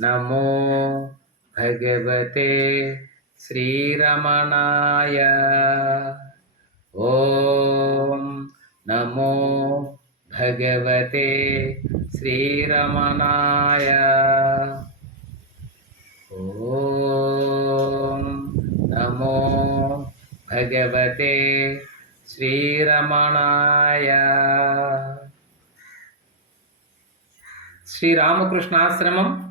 నమో భగవతే శ్రీరమణాయ. ఓం నమో భగవతే శ్రీరమణాయ. ఓం నమో భగవతే శ్రీరమణాయ. శ్రీరామకృష్ణాశ్రమం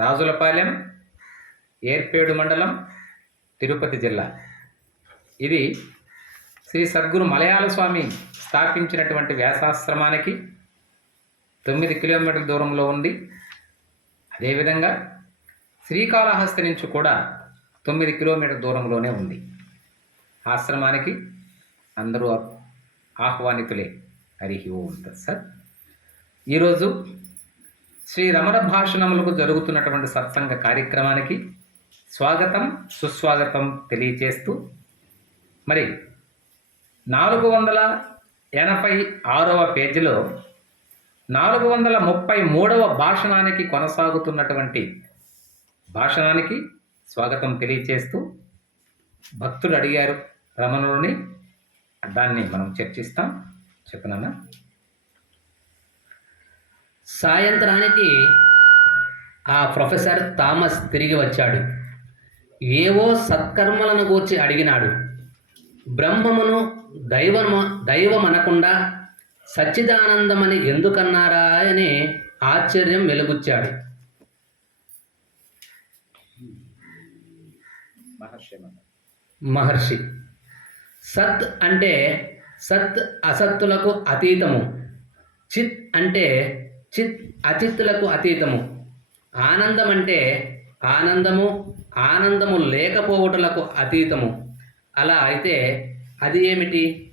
రాజులపాలెం ఏర్పేడు మండలం తిరుపతి జిల్లా. ఇది శ్రీ సద్గురు మలయాళ స్వామి స్థాపించినటువంటి వ్యాసాశ్రమానికి తొమ్మిది కిలోమీటర్ల దూరంలో ఉంది. అదేవిధంగా శ్రీకాళహస్తి నుంచి కూడా తొమ్మిది కిలోమీటర్ల దూరంలోనే ఉంది. ఆశ్రమానికి అందరూ ఆహ్వానితులే. హరి ఓం సార్ ఈరోజు శ్రీ రమణ భాషణములకు జరుగుతున్నటువంటి సత్సంగ కార్యక్రమానికి స్వాగతం సుస్వాగతం తెలియచేస్తూ మరి నాలుగు వందల ఎనభై ఆరవ పేజీలో నాలుగు వందల ముప్పై మూడవ భాషణానికి కొనసాగుతున్నటువంటి భాషణానికి స్వాగతం తెలియచేస్తూ భక్తులు అడిగారు రమణుడిని దాన్ని మనం చర్చిస్తాం. చెప్పనన్నా సాయంత్రానికి ఆ ప్రొఫెసర్ థామస్ తిరిగి వచ్చాడు. ఏవో సత్కర్మలను గూర్చి అడిగినాడు. బ్రహ్మమును దైవము దైవమనకుండా సచ్చిదానందమని ఎందుకన్నారా అని ఆశ్చర్యం వెలుగుచ్చాడు. మహర్షి మహర్షి సత్ అంటే సత్ అసత్తులకు అతీతము. చిత్ అంటే చిత్ అచిత్తులకు అతీతము. ఆనందం అంటే ఆనందము ఆనందము లేకపోవటలకు అతీతము. అలా అయితే అది ఏమిటి?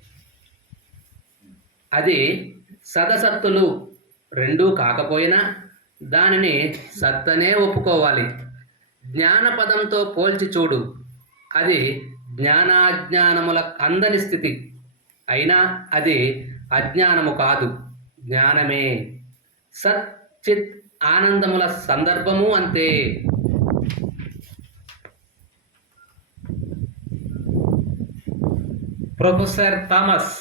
అది సదసత్తులు రెండూ కాకపోయినా దానిని సత్తనే ఒప్పుకోవాలి. జ్ఞానపదంతో పోల్చి చూడు. అది జ్ఞానాజ్ఞానముల అందని స్థితి. అయినా అది అజ్ఞానము కాదు. జ్ఞానమే. సత్ చిత్ ఆనందముల సందర్భము అంతే. ప్రొఫెసర్ థామస్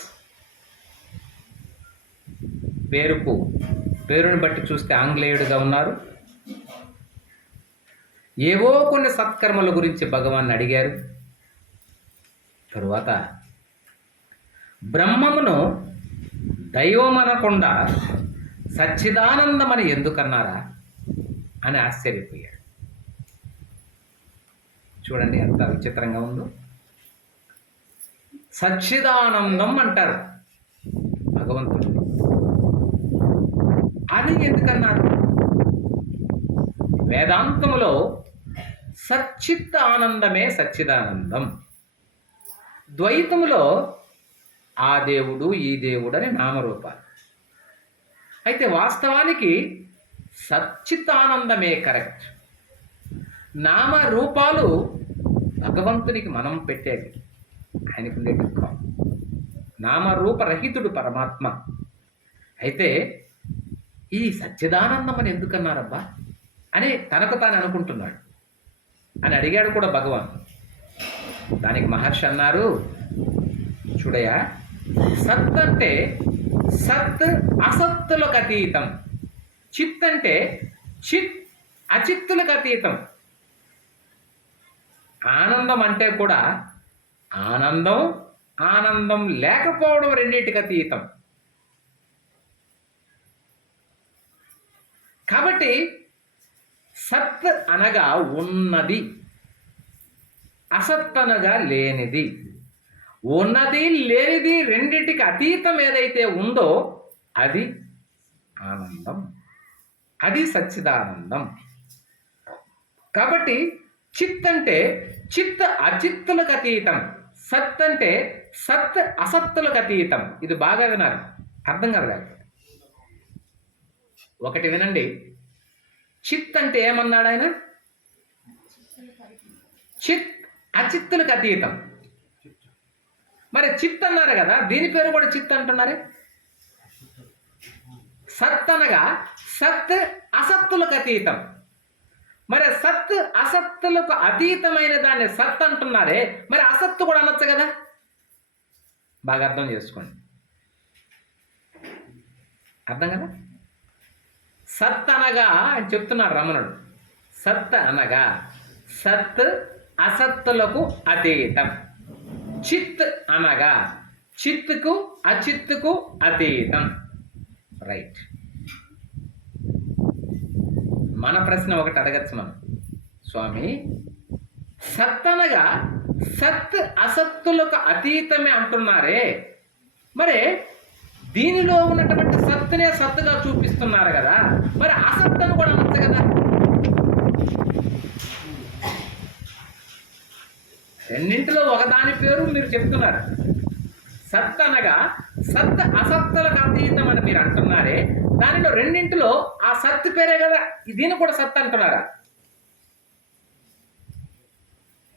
పేరుకు పేరుని బట్టి చూస్తే ఆంగ్లేయుడుగా ఉన్నారు. ఏవో కొన్ని సత్కర్మల గురించి భగవాన్ అడిగారు. తరువాత బ్రహ్మమును దైవమనకుండా సచ్చిదానందమని ఎందుకన్నారా అని ఆశ్చర్యపోయాడు. చూడండి ఎంత విచిత్రంగా ఉందో. సచ్చిదానందం అంటారు భగవంతుడు. అది ఎందుకన్నారు? వేదాంతములో సచ్చిత్ ఆనందమే సచ్చిదానందం. ద్వైతములో ఆ దేవుడు ఈ దేవుడు అని నామరూపాలు. అయితే వాస్తవానికి సచ్చితానందమే కరెక్ట్. నామరూపాలు భగవంతునికి మనం పెట్టేవి ఆయనకు ఉండేటివి కావు నామరూపరహితుడు పరమాత్మ. అయితే ఈ సచ్చిదానందం అని ఎందుకన్నారబ్బా? అని తనకు తాను అనుకుంటున్నాడు. అని అడిగాడు కూడా భగవాన్. దానికి మహర్షి అన్నారు చూడయా సత్ అంటే సత్ అసత్తులకు అతీతం చిత్ అంటే చిత్ అచిత్తులకు అతీతం ఆనందం అంటే కూడా ఆనందం ఆనందం లేకపోవడం రెండింటికి అతీతం కాబట్టి సత్ అనగా ఉన్నది అసత్ అనగా లేనిది. ఉన్నది లేనిది రెండింటికి అతీతం ఏదైతే ఉందో అది ఆనందం. అది సచ్చిదానందం. కాబట్టి చిత్ అంటే చిత్ అచిత్తులకు అతీతం సత్ అంటే సత్ అసత్తులకు అతీతం. ఇది బాగా వినాలి అర్థం కాదు ఒకటి వినండి. చిత్ అంటే ఏమన్నాడు ఆయన? చిత్ అచిత్తులకు అతీతం. మరి చిత్ అన్నారు కదా దీని పేరు కూడా చిత్ అంటున్నారే? సత్ అనగా సత్ అసత్తులకు అతీతం. మరి సత్ అసత్తులకు అతీతమైన దాన్ని సత్ అంటున్నారే మరి అసత్తు కూడా అనొచ్చు కదా? బాగా అర్థం చేసుకోండి. అర్థం కదా? సత్ అనగా అని చెప్తున్నాడు రమణుడు. సత్ అనగా సత్ అసత్తులకు అతీతం. చిత్ అనగా చిత్తుకు అచిత్తుకు అతీతం. రైట్ మన ప్రశ్న ఒకటి అడగచ్చు మనం. స్వామి సత్ అనగా సత్ అసత్తులకు అతీతమే అంటున్నారే. మరి దీనిలో ఉన్నటువంటి సత్తునే సత్తుగా చూపిస్తున్నారు కదా. మరి అసత్తును కూడా అనొచ్చు కదా. రెండింటిలో ఒకదాని పేరు మీరు చెప్తున్నారు. సత్ అనగా సత్ అసత్తులకు అతీతం అని మీరు అంటున్నారే దానిలో రెండింటిలో ఆ సత్ పేరే కదా దీన్ని కూడా సత్ అంటున్నారా?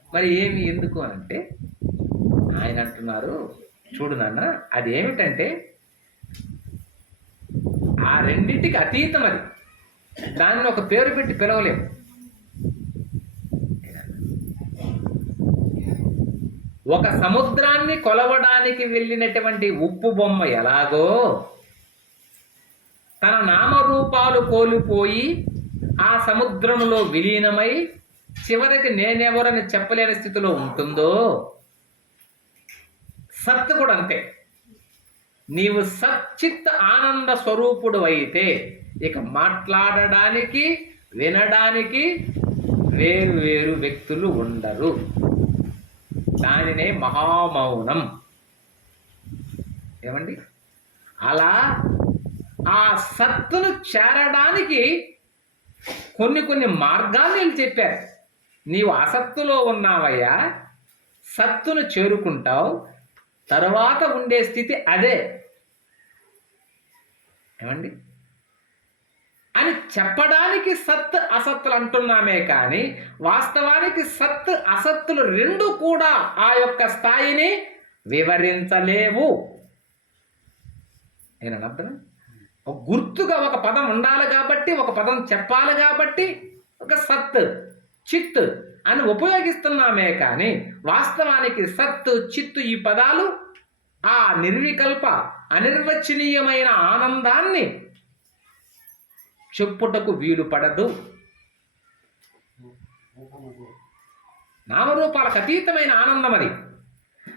మరి ఏమి ఎందుకు అని అంటే ఆయన అంటున్నారు చూడు నాన్న అది ఏమిటంటే ఆ రెండింటికి అతీతం అది దానిని ఒక పేరు పెట్టి పిలవలేము. ఒక సముద్రాన్ని కొలవడానికి వెళ్ళినటువంటి ఉప్పు బొమ్మ ఎలాగో తన నామరూపాలు కోల్పోయి ఆ సముద్రంలో విలీనమై చివరికి నేనెవరని చెప్పలేని స్థితిలో ఉంటుందో? సత్ కూడా అంతే. నీవు సచ్చిత్ ఆనంద స్వరూపుడు అయితే ఇక మాట్లాడడానికి వినడానికి వేరు వేరు వ్యక్తులు ఉండరు. దానినే మహామౌనం. ఏమండి? అలా ఆ సత్తును చేరడానికి కొన్ని కొన్ని మార్గాలు వీళ్ళు చెప్పారు. నీవు అసత్తులో ఉన్నావయ్యా సత్తును చేరుకుంటావు తర్వాత ఉండే స్థితి అదే. ఏమండి? అని చెప్పడానికి సత్ అసత్తులు అంటున్నామే కానీ వాస్తవానికి సత్ అసత్తులు రెండు కూడా ఆ యొక్క స్థాయిని వివరించలేవు. నేను అర్థం? ఒక గుర్తుగా ఒక పదం ఉండాలి కాబట్టి ఒక పదం చెప్పాలి కాబట్టి ఒక సత్ చిత్ అని ఉపయోగిస్తున్నామే కానీ వాస్తవానికి సత్ చిత్తు ఈ పదాలు ఆ నిర్వికల్ప అనిర్వచనీయమైన ఆనందాన్ని చెప్పుటకు వీలు పడదు. నామరూపాలకు అతీతమైన ఆనందం అది.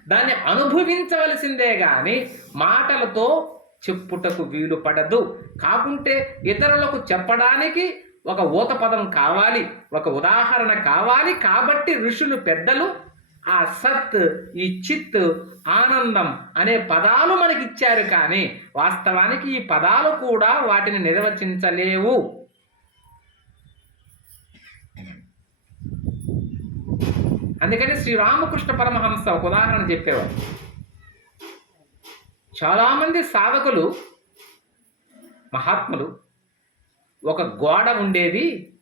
దాన్ని అనుభవించవలసిందే గాని మాటలతో చెప్పుటకు వీలు పడదు. కాకుంటే ఇతరులకు చెప్పడానికి ఒక ఊత పదం కావాలి ఒక ఉదాహరణ కావాలి కాబట్టి ఋషులు పెద్దలు ఆ సత్ ఈ చిత్ ఆనందం అనే పదాలు మనకిచ్చారు కానీ వాస్తవానికి ఈ పదాలు కూడా వాటిని నిర్వచించలేవు. అందుకని శ్రీరామకృష్ణ పరమహంస ఒక ఉదాహరణ చెప్పేవారు. చాలామంది సాధకులు మహాత్ములు ఒక గోడ ఉండేది.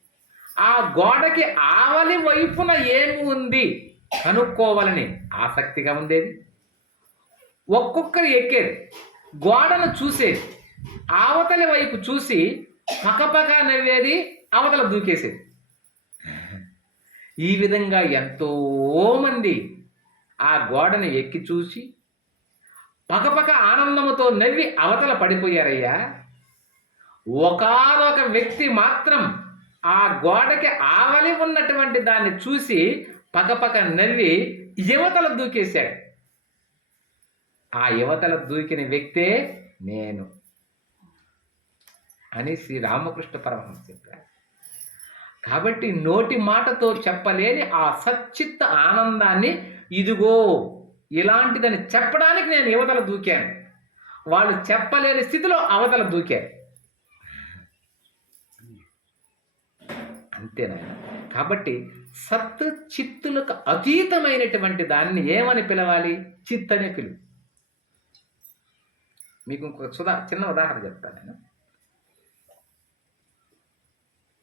ఆ గోడకి ఆవలి వైపున ఏమి ఉంది? కనుక్కోవాలని ఆసక్తిగా ఉండేది. ఒక్కొక్కరు ఎక్కేది. గోడను చూసేది. అవతలి వైపు చూసి పకపక నవ్వేది అవతల దూకేసేది. ఈ విధంగా ఎంతో మంది ఆ గోడను ఎక్కి చూసి పకపక ఆనందముతో నవ్వి అవతల పడిపోయారయ్యా. ఒకనొక వ్యక్తి మాత్రం ఆ గోడకి ఆవలి ఉన్నటువంటి దాన్ని చూసి పక్కపక్క నవ్వి యువతల దూకేశాడు. ఆ యువతల దూకిన వ్యక్తే నేను అని శ్రీ రామకృష్ణ పరమహంస చెప్పారు. కాబట్టి నోటి మాటతో చెప్పలేని ఆ సచ్చిత్త ఆనందాన్ని ఇదిగో ఇలాంటిదని చెప్పడానికి నేను యువతల దూకాను. వాళ్ళు చెప్పలేని స్థితిలో అవతల దూకారు. అంతేనా కాబట్టి సత్ చిత్తులకు అతీతమైనటువంటి దాన్ని ఏమని పిలవాలి? చిత్ అనే పిలువు. మీకు ఇంకొక సుధా చిన్న ఉదాహరణ చెప్తాను నేను.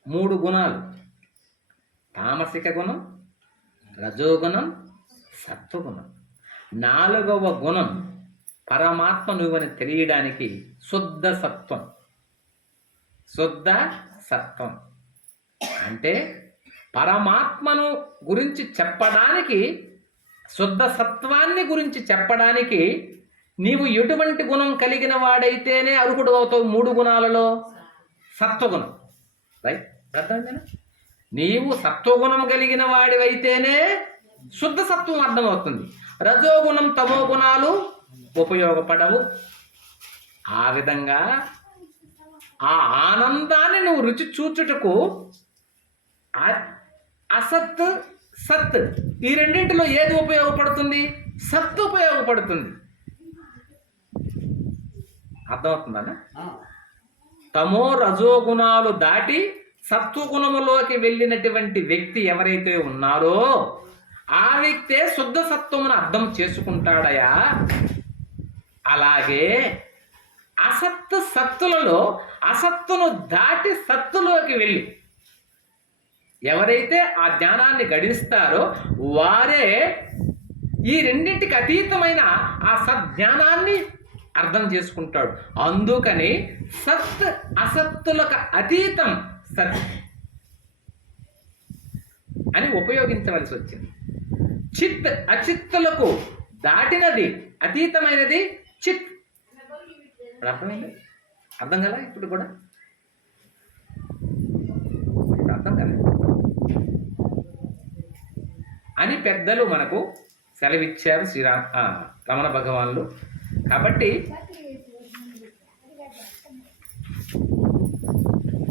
మూడు గుణాలు. తామసిక గుణం రజోగుణం సత్వగుణం. నాలుగవ గుణం పరమాత్మ నువ్వని తెలియడానికి శుద్ధ సత్వం. శుద్ధ సత్వం. అంటే పరమాత్మను గురించి చెప్పడానికి శుద్ధ సత్వాన్ని గురించి చెప్పడానికి నీవు ఎటువంటి గుణం కలిగిన వాడైతేనే అర్హుడు అవుతావు మూడు గుణాలలో. సత్వగుణం. రైట్? అర్థమైందేనా నీవు సత్వగుణం కలిగిన వాడివైతేనే శుద్ధ సత్వం అర్థమవుతుంది. రజోగుణం తమో గుణాలు ఉపయోగపడవు. ఆ విధంగా ఆ ఆనందాన్ని నువ్వు రుచి చూచుటకు ఆ- అసత్ సత్ ఈ రెండింటిలో ఏది ఉపయోగపడుతుంది? సత్ ఉపయోగపడుతుంది. అర్థమవుతుందా తమో రజోగుణాలు దాటి సత్వగుణములోకి వెళ్ళినటువంటి వ్యక్తి ఎవరైతే ఉన్నారో ఆ వ్యక్తే శుద్ధ సత్వమును అర్థం చేసుకుంటాడయా? అలాగే అసత్తు సత్తులలో అసత్తును దాటి సత్తులోకి వెళ్ళి ఎవరైతే ఆ జ్ఞానాన్ని గడిస్తారో వారే ఈ రెండింటికి అతీతమైన ఆ సజ్ఞానాన్ని అర్థం చేసుకుంటాడు. అందుకని సత్ అసత్తులకు అతీతం సత్ అని ఉపయోగించవలసి వచ్చింది. చిత్ అచిత్తులకు దాటినది అతీతమైనది చిత్. అర్థమైంది? అర్థం కదా ఇప్పుడు కూడా? అర్థం కదా? అని పెద్దలు మనకు సెలవిచ్చారు శ్రీరామ రమణ భగవాన్లు. కాబట్టి